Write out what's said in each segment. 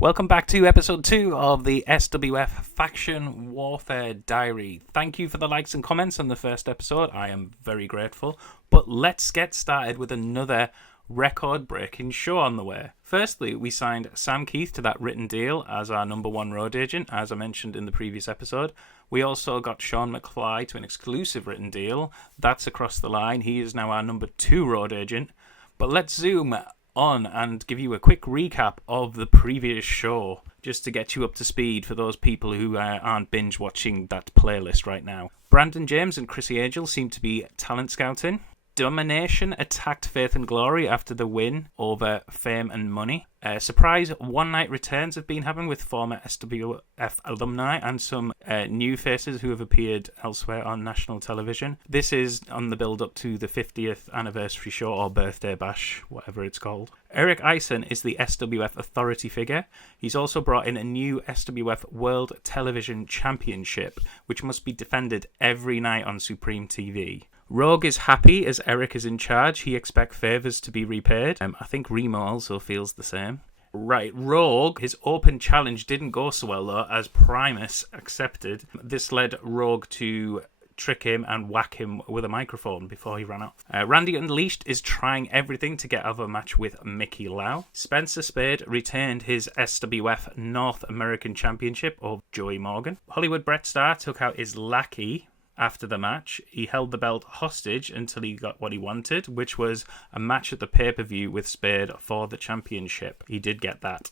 Welcome back to episode 2 of the SWF Faction Warfare Diary. Thank you for the likes and comments on the first episode. I am very grateful. But let's get started with another record-breaking show on the way. Firstly, we signed Sam Keith to that written deal as our number 1 road agent, as I mentioned in the previous episode. We also got Sean McFly to an exclusive written deal. That's across the line. He is now our number 2 road agent. But let's zoom on and give you a quick recap of the previous show, just to get you up to speed for those people who aren't binge watching that playlist right now. Brandon James and Chrissy Angel seem to be talent scouting. Domination attacked Faith and Glory after the win over Fame and Money. Surprise one-night returns have been happening with former SWF alumni and some new faces who have appeared elsewhere on national television. This is on the build-up to the 50th anniversary show, or birthday bash, whatever it's called. Eric Eisen is the SWF authority figure. He's also brought in a new SWF World Television Championship, which must be defended every night on Supreme TV. Rogue is happy as Eric is in charge. He expects favours to be repaid. I think Remo also feels the same. Right, Rogue, his open challenge didn't go so well though, as Primus accepted. This led Rogue to trick him and whack him with a microphone before he ran off. Randy Unleashed is trying everything to get out of a match with Mickey Lau. Spencer Spade retained his SWF North American Championship over Joey Morgan. Hollywood Brett Starr took out his lackey. After the match, he held the belt hostage until he got what he wanted, which was a match at the pay-per-view with Spade for the championship. He did get that.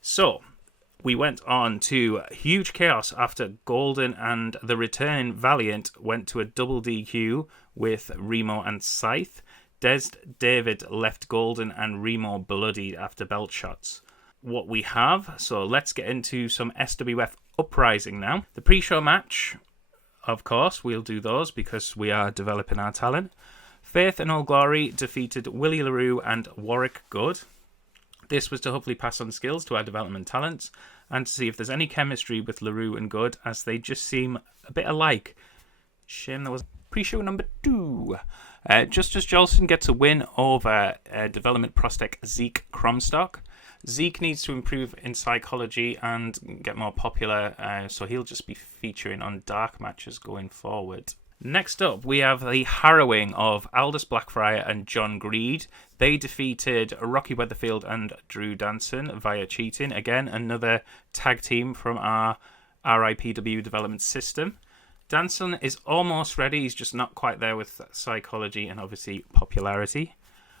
So, we went on to huge chaos after Golden and the returning Valiant went to a double DQ with Remo and Scythe. Des David left Golden and Remo bloodied after belt shots. What we have, so let's get into some SWF Uprising now. The pre-show match, of course, we'll do those because we are developing our talent. Faith and All Glory defeated Willie LaRue and Warwick Good. This was to hopefully pass on skills to our development talents and to see if there's any chemistry with LaRue and Good, as they just seem a bit alike. Shame there was pre-show number 2. Justice Jolson gets a win over development prospect Zeke Cromstock. Zeke needs to improve in psychology and get more popular, so he'll just be featuring on dark matches going forward. Next up, we have the harrowing of Aldous Blackfriar and John Greed. They defeated Rocky Weatherfield and Drew Danson via cheating. Again, another tag team from our RIPW development system. Danson is almost ready, he's just not quite there with psychology and obviously popularity.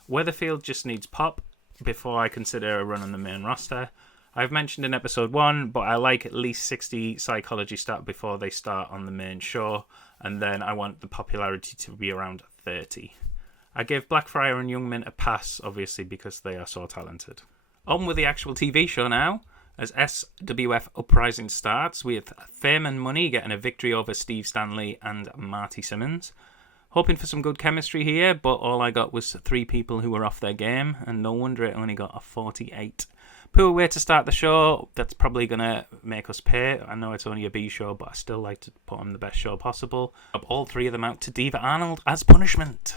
Weatherfield just needs pop before I consider a run on the main roster. I've mentioned in episode 1, but I like at least 60 psychology stat before they start on the main show, and then I want the popularity to be around 30. I gave Blackfriar and Youngman a pass, obviously, because they are so talented. On with the actual TV show now, as SWF Uprising starts with Fame and Money getting a victory over Steve Stanley and Marty Simmons. Hoping for some good chemistry here, but all I got was 3 people who were off their game, and no wonder it only got a 48. Poor way to start the show. That's probably going to make us pay. I know it's only a B show, but I still like to put on the best show possible. Up all 3 of them out to Diva Arnold as punishment.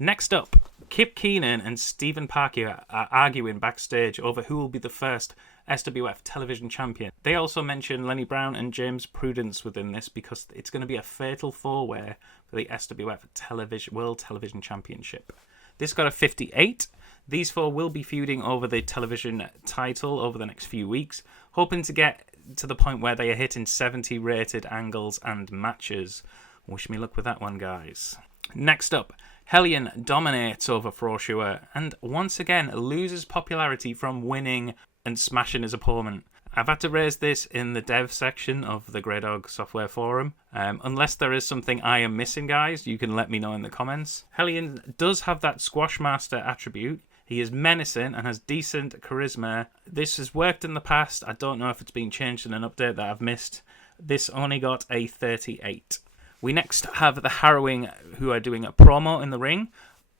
Next up, Kip Keenan and Stephen Parker are arguing backstage over who will be the first SWF television champion. They also mention Lenny Brown and James Prudence within this because it's going to be a fatal 4-way for the SWF World Television Championship. This got a 58. These 4 will be feuding over the television title over the next few weeks, hoping to get to the point where they are hitting 70 rated angles and matches. Wish me luck with that one, guys. Next up, Hellion dominates over Froshua and once again loses popularity from winning and smashing his opponent. I've had to raise this in the dev section of the Grey Dog Software Forum. Unless there is something I am missing, guys, you can let me know in the comments. Hellion does have that Squash Master attribute. He is menacing and has decent charisma. This has worked in the past. I don't know if it's been changed in an update that I've missed. This only got a 38. We next have the Harrowing, who are doing a promo in the ring.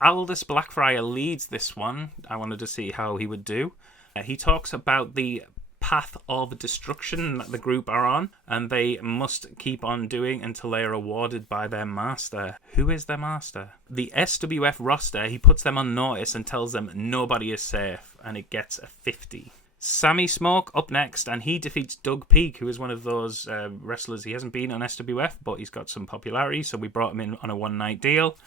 Aldous Blackfriar leads this one. I wanted to see how he would do. He talks about the path of destruction that the group are on, and they must keep on doing until they are awarded by their master. Who is their master? The SWF roster, he puts them on notice and tells them nobody is safe, and it gets a 50. Sammy Smoke up next, and he defeats Doug Peak, who is one of those wrestlers. He hasn't been on SWF, but he's got some popularity, so we brought him in on a one-night deal.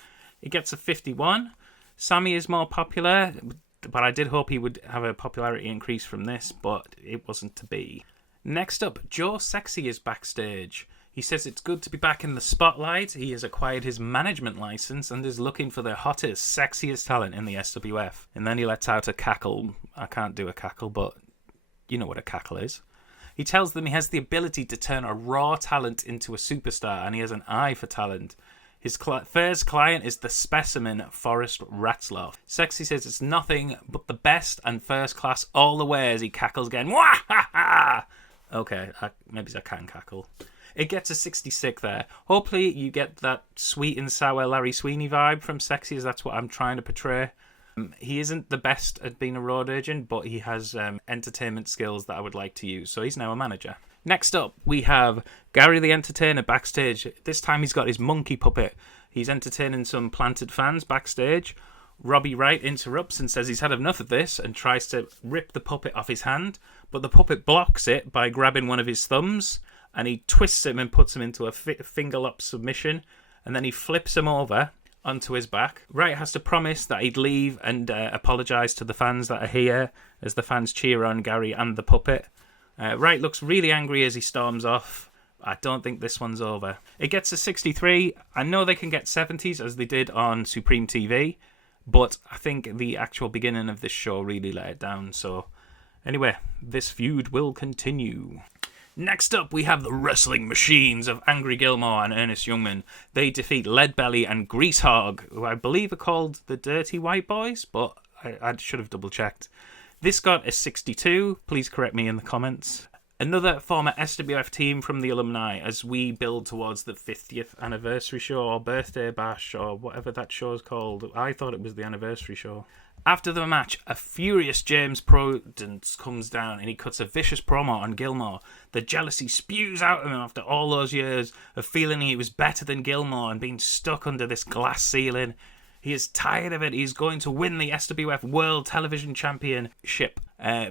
He gets a 51. Sammy is more popular, but I did hope he would have a popularity increase from this, but it wasn't to be. Next up, Joe Sexy is backstage. He says it's good to be back in the spotlight. He has acquired his management license and is looking for the hottest, sexiest talent in the SWF. And then he lets out a cackle. I can't do a cackle, but you know what a cackle is. He tells them he has the ability to turn a raw talent into a superstar, and he has an eye for talent. His first client is the specimen Forrest Ratzloff. Sexy says it's nothing but the best and first class all the way as he cackles again. Wah ha ha! Okay, maybe I can cackle. It gets a 66 there. Hopefully you get that sweet and sour Larry Sweeney vibe from Sexy, as that's what I'm trying to portray. He isn't the best at being a road agent, but he has entertainment skills that I would like to use, so he's now a manager. Next up, we have Gary the Entertainer backstage. This time he's got his monkey puppet. He's entertaining some planted fans backstage. Robbie Wright interrupts and says he's had enough of this and tries to rip the puppet off his hand, but the puppet blocks it by grabbing one of his thumbs, and he twists him and puts him into a finger-lock submission, and then he flips him over onto his back. Wright has to promise that he'd leave and apologise to the fans that are here, as the fans cheer on Gary and the puppet. Wright looks really angry as he storms off. I don't think this one's over. It gets a 63. I know they can get 70s, as they did on Supreme TV, but I think the actual beginning of this show really let it down. So anyway, this feud will continue. Next up, we have the wrestling machines of Angry Gilmore and Ernest Youngman. They defeat Leadbelly and Greasehog, who I believe are called the Dirty White Boys, but I should have double-checked. This got a 62. Please correct me in the comments. Another former SWF team from the alumni as we build towards the 50th anniversary show or birthday bash or whatever that show's called. I thought it was the anniversary show. After the match, a furious James Prudence comes down and he cuts a vicious promo on Gilmore. The jealousy spews out of him after all those years of feeling he was better than Gilmore and being stuck under this glass ceiling. He is tired of it. He's going to win the SWF World Television Championship.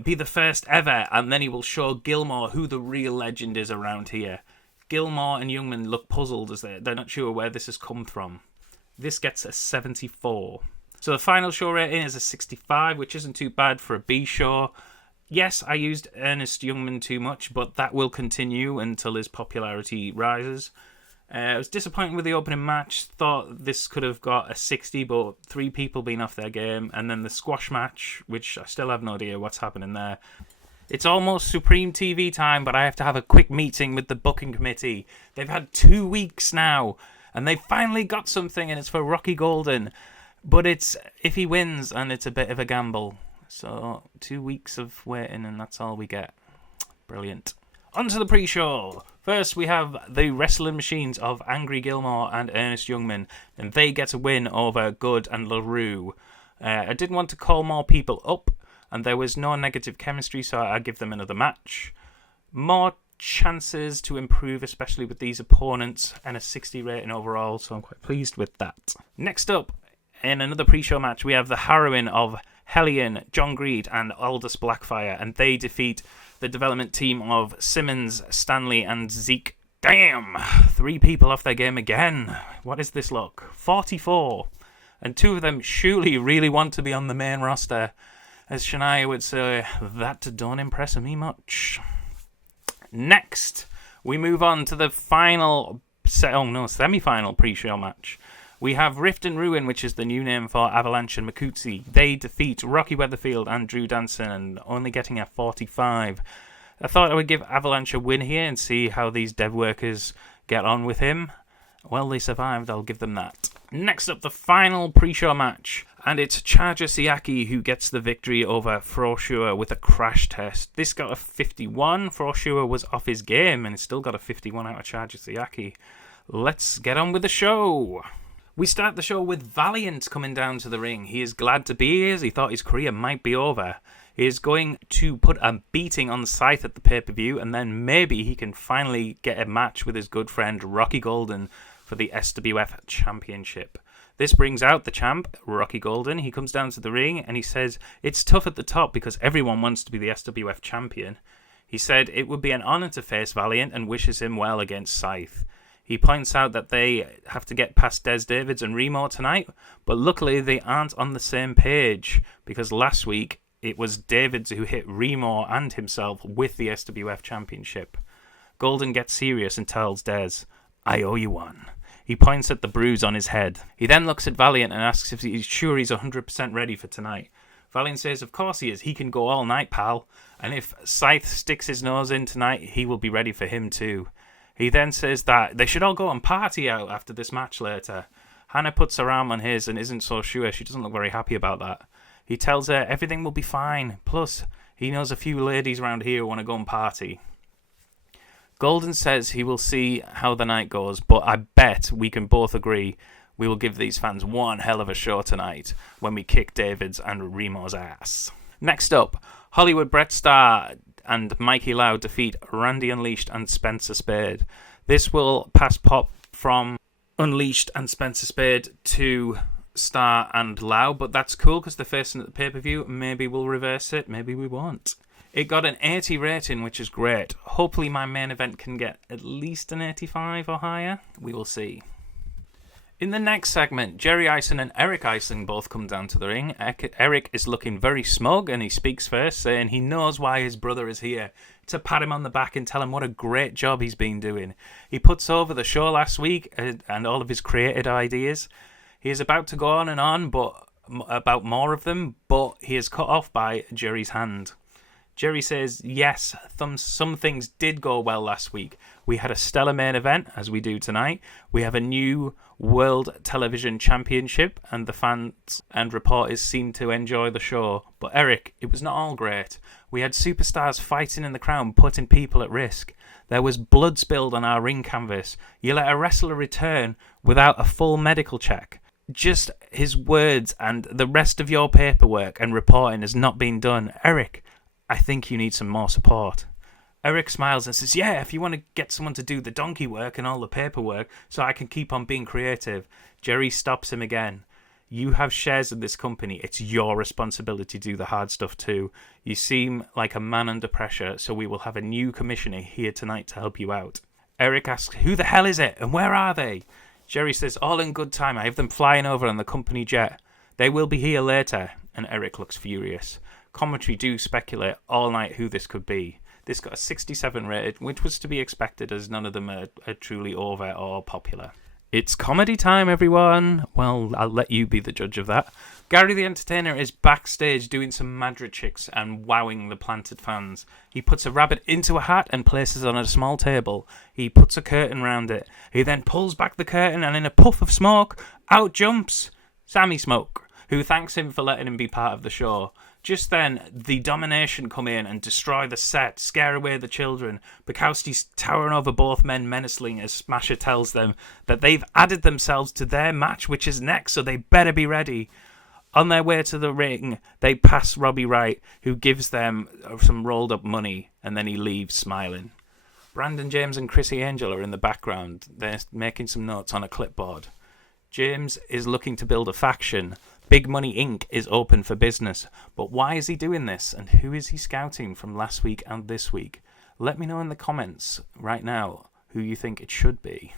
Be the first ever, and then he will show Gilmore who the real legend is around here. Gilmore and Youngman look puzzled as they're not sure where this has come from. This gets a 74. So the final show rating is a 65, which isn't too bad for a B show. Yes, I used Ernest Youngman too much, but that will continue until his popularity rises. I was disappointed with the opening match. Thought this could have got a 60, but 3 people being off their game. And then the squash match, which I still have no idea what's happening there. It's almost Supreme TV time, but I have to have a quick meeting with the booking committee. They've had 2 weeks now, and they finally got something, and it's for Rocky Golden. But it's if he wins, and it's a bit of a gamble. So 2 weeks of waiting, and that's all we get. Brilliant. On to the pre-show. First, we have the wrestling machines of Angry Gilmore and Ernest Youngman, and they get a win over Good and LaRue. I didn't want to call more people up, and there was no negative chemistry, so I give them another match. More chances to improve, especially with these opponents, and a 60 rating overall, so I'm quite pleased with that. Next up, in another pre-show match, we have the heroine of Hellion, John Greed, and Aldous Blackfire, and they defeat the development team of Simmons, Stanley, and Zeke. Damn! 3 people off their game again. What is this look? 44. And 2 of them surely really want to be on the main roster. As Shania would say, that don't impress me much. Next, we move on to the semi-final pre-show match. We have Rift and Ruin, which is the new name for Avalanche and Makutsi. They defeat Rocky Weatherfield and Drew Danson, and only getting a 45. I thought I would give Avalanche a win here and see how these dev workers get on with him. Well, they survived, I'll give them that. Next up, the final pre-show match. And it's Charger Siaki who gets the victory over Froshua with a crash test. This got a 51. Froshua was off his game and still got a 51 out of Charger Siaki. Let's get on with the show. We start the show with Valiant coming down to the ring. He is glad to be here as he thought his career might be over. He is going to put a beating on Scythe at the pay-per-view, and then maybe he can finally get a match with his good friend Rocky Golden for the SWF Championship. This brings out the champ, Rocky Golden. He comes down to the ring and he says it's tough at the top because everyone wants to be the SWF champion. He said it would be an honour to face Valiant and wishes him well against Scythe. He points out that they have to get past Des Davids and Remo tonight, but luckily they aren't on the same page because last week it was Davids who hit Remo and himself with the SWF Championship. Golden gets serious and tells Des, "I owe you one." He points at the bruise on his head. He then looks at Valiant and asks if he's sure he's 100% ready for tonight. Valiant says of course he is, he can go all night, pal, and if Scythe sticks his nose in tonight, he will be ready for him too. He then says that they should all go and party out after this match later. Hannah puts her arm on his and isn't so sure. She doesn't look very happy about that. He tells her everything will be fine. Plus, he knows a few ladies around here who want to go and party. Golden says he will see how the night goes, but I bet we can both agree we will give these fans one hell of a show tonight when we kick David's and Remo's ass. Next up, Hollywood Bret Starr and Mikey Lau defeat Randy Unleashed and Spencer Spade. This will pass pop from Unleashed and Spencer Spade to Starr and Lau, but that's cool because they're facing at the pay-per-view. Maybe we'll reverse it, maybe we won't. It got an 80 rating, which is great. Hopefully my main event can get at least an 85 or higher. We will see. In the next segment, Jerry Ison and Eric Ison both come down to the ring. Eric is looking very smug and he speaks first, saying he knows why his brother is here, to pat him on the back and tell him what a great job he's been doing. He puts over the show last week and all of his created ideas. He is about to go on and on about more of them, but he is cut off by Jerry's hand. Jerry says, yes, some things did go well last week. We had a stellar main event, as we do tonight. We have a new World Television Championship, and the fans and reporters seem to enjoy the show. But Eric, it was not all great. We had superstars fighting in the crowd, putting people at risk. There was blood spilled on our ring canvas. You let a wrestler return without a full medical check. Just his words and the rest of your paperwork and reporting has not been done. Eric, I think you need some more support. Eric smiles and says, yeah, if you want to get someone to do the donkey work and all the paperwork so I can keep on being creative. Jerry stops him again. You have shares in this company. It's your responsibility to do the hard stuff too. You seem like a man under pressure, so we will have a new commissioner here tonight to help you out. Eric asks, who the hell is it and where are they? Jerry says, all in good time. I have them flying over on the company jet. They will be here later. And Eric looks furious. Commentary do speculate all night who this could be. This got a 67 rated, which was to be expected as none of them are truly over or popular. It's comedy time, everyone. Well, I'll let you be the judge of that. Gary the Entertainer is backstage doing some magic tricks and wowing the planted fans. He puts a rabbit into a hat and places it on a small table. He puts a curtain round it. He then pulls back the curtain and in a puff of smoke, out jumps Sammy Smoke, who thanks him for letting him be part of the show. Just then, the Domination come in and destroy the set, scare away the children. Bukowski's towering over both men menacingly as Smasher tells them that they've added themselves to their match, which is next, so they better be ready. On their way to the ring, they pass Robbie Wright, who gives them some rolled up money, and then he leaves smiling. Brandon James and Chrissy Angel are in the background. They're making some notes on a clipboard. James is looking to build a faction. Big Money Inc. is open for business. But why is he doing this? And who is he scouting from last week and this week? Let me know in the comments right now who you think it should be.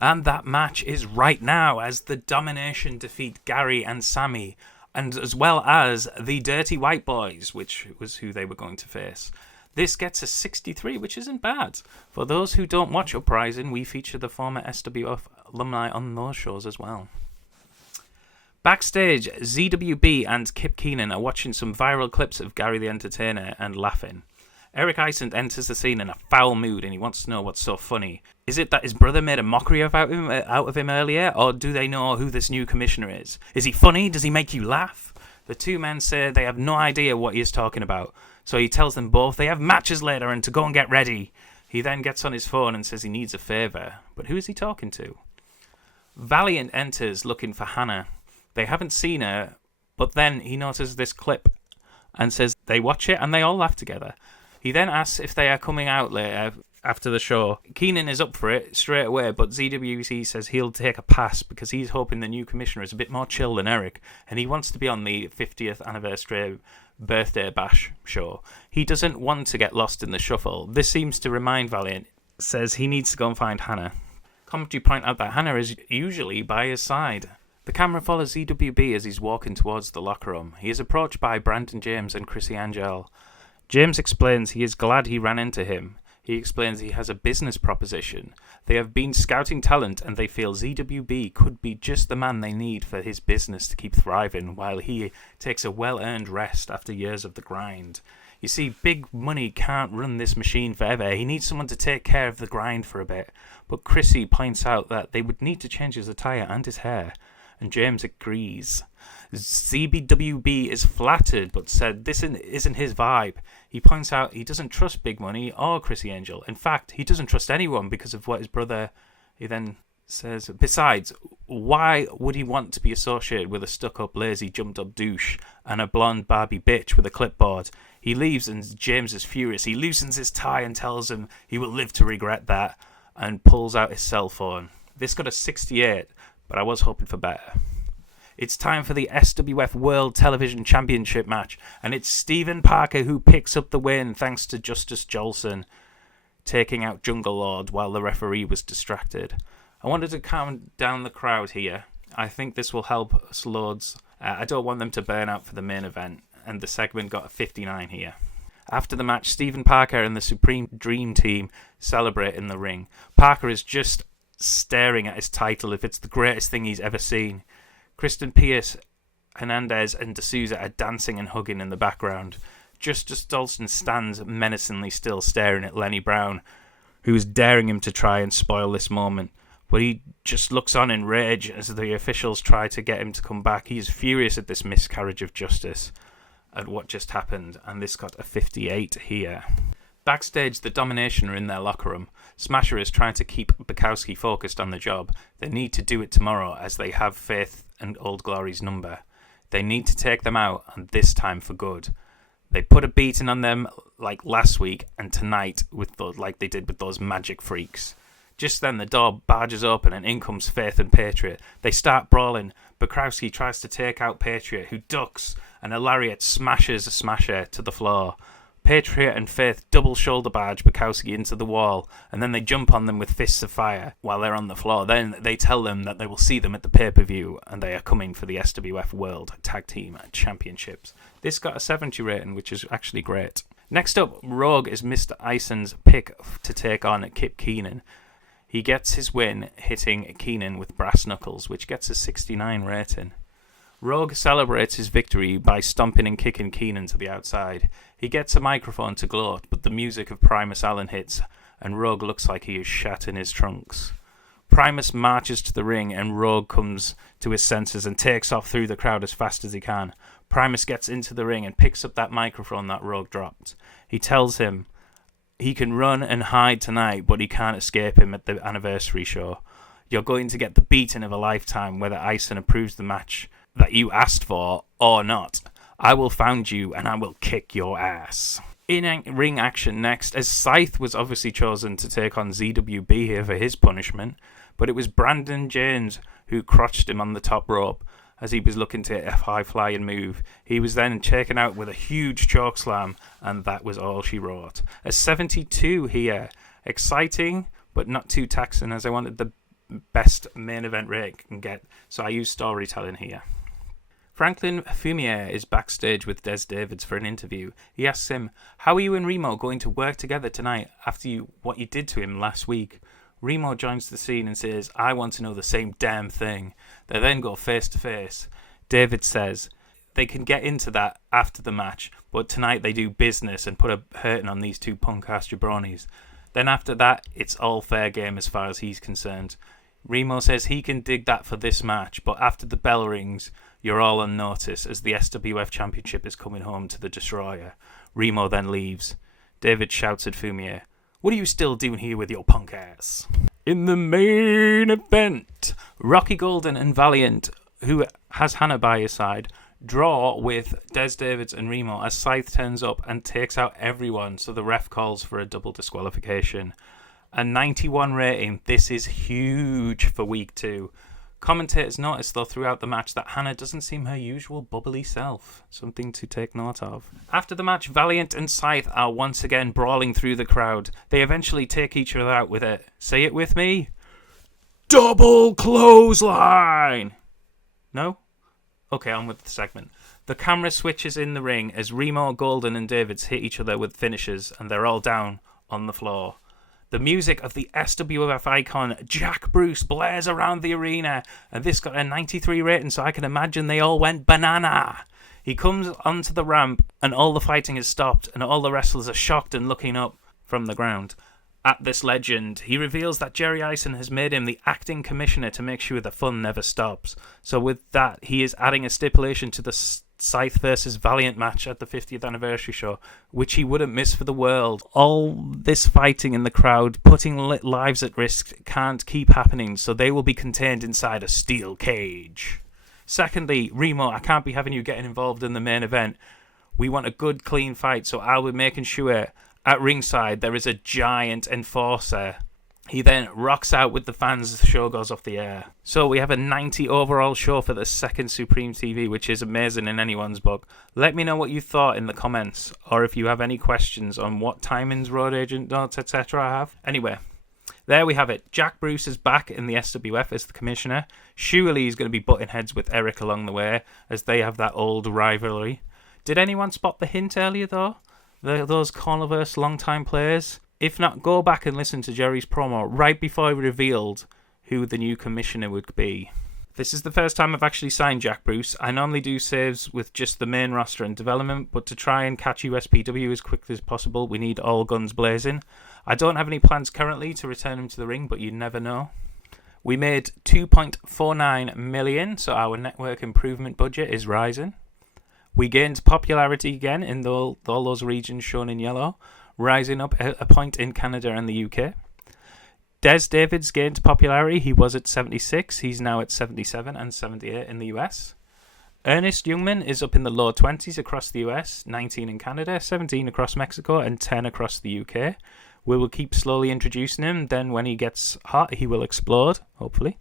And that match is right now as the Domination defeat Gary and Sammy, and as well as the Dirty White Boys, which was who they were going to face. This gets a 63, which isn't bad. For those who don't watch Uprising, we feature the former SWF alumni on those shows as well. Backstage, ZWB and Kip Keenan are watching some viral clips of Gary the Entertainer and laughing. Eric Ison enters the scene in a foul mood and he wants to know what's so funny. Is it that his brother made a mockery out of him earlier, or do they know who this new commissioner is? Is he funny? Does he make you laugh? The two men say they have no idea what he is talking about, so he tells them both they have matches later and to go and get ready. He then gets on his phone and says he needs a favour, but who is he talking to? Valiant enters looking for Hannah. They haven't seen her, but then he notices this clip and says they watch it and they all laugh together. He then asks if they are coming out later after the show. Keenan is up for it straight away, but ZWC says he'll take a pass because he's hoping the new commissioner is a bit more chill than Eric, and he wants to be on the 50th anniversary birthday bash show. He doesn't want to get lost in the shuffle. This seems to remind Valiant, says he needs to go and find Hannah. Commentary point out that Hannah is usually by his side. The camera follows ZWB as he's walking towards the locker room. He is approached by Brandon James and Chrissy Angel. James explains he is glad he ran into him. He explains he has a business proposition. They have been scouting talent and they feel ZWB could be just the man they need for his business to keep thriving while he takes a well-earned rest after years of the grind. You see, big money can't run this machine forever. He needs someone to take care of the grind for a bit. But Chrissy points out that they would need to change his attire and his hair, and James agrees. ZBWB is flattered, but said this isn't his vibe. He points out he doesn't trust Big Money or Chrissy Angel. In fact, he doesn't trust anyone because of what his brother... He then says, besides, why would he want to be associated with a stuck-up, lazy, jumped-up douche and a blonde Barbie bitch with a clipboard? He leaves and James is furious. He loosens his tie and tells him he will live to regret that and pulls out his cell phone. This got a 68, but I was hoping for better. It's time for the SWF World Television Championship match, and it's Stephen Parker who picks up the win thanks to Justice Jolson taking out Jungle Lord while the referee was distracted. I wanted to calm down the crowd here. I think this will help us loads. I don't want them to burn out for the main event, and the segment got a 59 here. After the match, Stephen Parker and the Supreme Dream Team celebrate in the ring. Parker is just staring at his title if it's the greatest thing he's ever seen. Kristen Pierce, Hernandez and D'Souza are dancing and hugging in the background. Justice Jolson stands menacingly still staring at Lenny Brown, who is daring him to try and spoil this moment. But he just looks on in rage as the officials try to get him to come back. He is furious at this miscarriage of justice, at what just happened, and this got a 58 here. Backstage, the Domination are in their locker room. Smasher is trying to keep Bukowski focused on the job. They need to do it tomorrow as they have Faith and Old Glory's number. They need to take them out, and this time for good. They put a beating on them like last week and tonight like they did with those magic freaks. Just then the door barges open and in comes Faith and Patriot. They start brawling. Bukowski tries to take out Patriot, who ducks, and a lariat smashes Smasher to the floor. Patriot and Faith double shoulder barge Bukowski into the wall, and then they jump on them with fists of fire while they're on the floor. Then they tell them that they will see them at the pay-per-view, and they are coming for the SWF World Tag Team Championships. This got a 70 rating, which is actually great. Next up, Rogue is Mr. Ison's pick to take on Kip Keenan. He gets his win hitting Keenan with brass knuckles, which gets a 69 rating. Rogue celebrates his victory by stomping and kicking Keenan to the outside. He gets a microphone to gloat, but the music of Primus Allen hits, and Rogue looks like he is shat in his trunks. Primus marches to the ring, and Rogue comes to his senses and takes off through the crowd as fast as he can. Primus gets into the ring and picks up that microphone that Rogue dropped. He tells him he can run and hide tonight, but he can't escape him at the anniversary show. You're going to get the beating of a lifetime, whether Ison approves the match that you asked for or not. I will find you and I will kick your ass. In ring action next, as Scythe was obviously chosen to take on ZWB here for his punishment, but it was Brandon James who crotched him on the top rope as he was looking to hit a high flying move. He was then taken out with a huge chokeslam, and that was all she wrote. A 72 here. Exciting, but not too taxing, as I wanted the best main event rate I can get, so I used storytelling here. Franklin Fumier is backstage with Des Davids for an interview. He asks him, how are you and Remo going to work together tonight after what you did to him last week? Remo joins the scene and says, I want to know the same damn thing. They then go face to face. David says they can get into that after the match, but tonight they do business and put a hurting on these two punk-ass jabronis. Then after that, it's all fair game as far as he's concerned. Remo says he can dig that for this match, but after the bell rings, you're all on notice as the SWF Championship is coming home to the Destroyer. Remo then leaves. David shouts at Fumier, what are you still doing here with your punk ass? In the main event, Rocky Golden and Valiant, who has Hannah by his side, Draw with Des Davids and Remo as Scythe turns up and takes out everyone, so the ref calls for a double disqualification. A 91 rating. This is huge for week 2. Commentators noticed, though, throughout the match that Hannah doesn't seem her usual bubbly self. Something to take note of. After the match, Valiant and Scythe are once again brawling through the crowd. They eventually take each other out with a, say it with me, double clothesline! No? Okay, on with the segment. The camera switches in the ring as Remo, Golden and Davids hit each other with finishes, and they're all down on the floor. The music of the SWF icon Jack Bruce blares around the arena, and this got a 93 rating, so I can imagine they all went banana. He comes onto the ramp, and all the fighting has stopped, and all the wrestlers are shocked and looking up from the ground at this legend. He reveals that Jerry Ison has made him the acting commissioner to make sure the fun never stops. So with that, he is adding a stipulation to the Scythe versus Valiant match at the 50th anniversary show, which he wouldn't miss for the world. All this fighting in the crowd, putting lives at risk, can't keep happening, so they will be contained inside a steel cage. Secondly, Remo, I can't be having you getting involved in the main event. We want a good, clean fight, so I'll be making sure at ringside there is a giant enforcer. He then rocks out with the fans as the show goes off the air. So we have a 90 overall show for the second Supreme TV, which is amazing in anyone's book. Let me know what you thought in the comments, or if you have any questions on what timings, road agent notes, etc. I have. Anyway, there we have it. Jack Bruce is back in the SWF as the commissioner. Surely he's going to be butting heads with Eric along the way, as they have that old rivalry. Did anyone spot the hint earlier, though? Those CornellVerse long-time players? If not, go back and listen to Jerry's promo right before he revealed who the new commissioner would be. This is the first time I've actually signed Jack Bruce. I normally do saves with just the main roster and development, but to try and catch USPW as quickly as possible, we need all guns blazing. I don't have any plans currently to return him to the ring, but you never know. We made 2.49 million, so our network improvement budget is rising. We gained popularity again in all those regions shown in yellow, rising up a point in Canada and the UK. Des Davids gained popularity. He was at 76. He's now at 77 and 78 in the US. Ernest Youngman is up in the low 20s across the US, 19 in Canada, 17 across Mexico, and 10 across the UK. We will keep slowly introducing him. Then when he gets hot, he will explode, hopefully.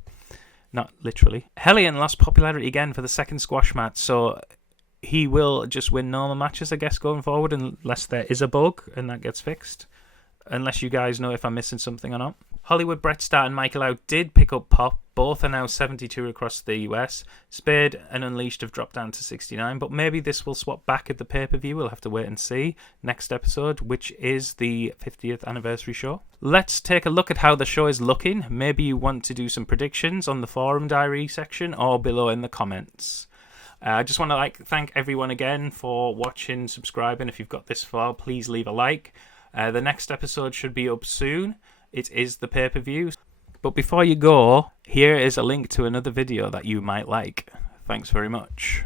Not literally. Hellion lost popularity again for the second squash match, so he will just win normal matches, I guess, going forward, unless there is a bug and that gets fixed. Unless you guys know if I'm missing something or not. Hollywood Bret Start and Michael Out did pick up pop. Both are now 72 across the US. Spade and Unleashed have dropped down to 69, but maybe this will swap back at the pay-per-view. We'll have to wait and see. Next episode, which is the 50th anniversary show. Let's take a look at how the show is looking. Maybe you want to do some predictions on the forum diary section or below in the comments. I just want to thank everyone again for watching, subscribing. If you've got this far, please leave a like. The next episode should be up soon. It is the pay-per-view. But before you go, here is a link to another video that you might like. Thanks very much.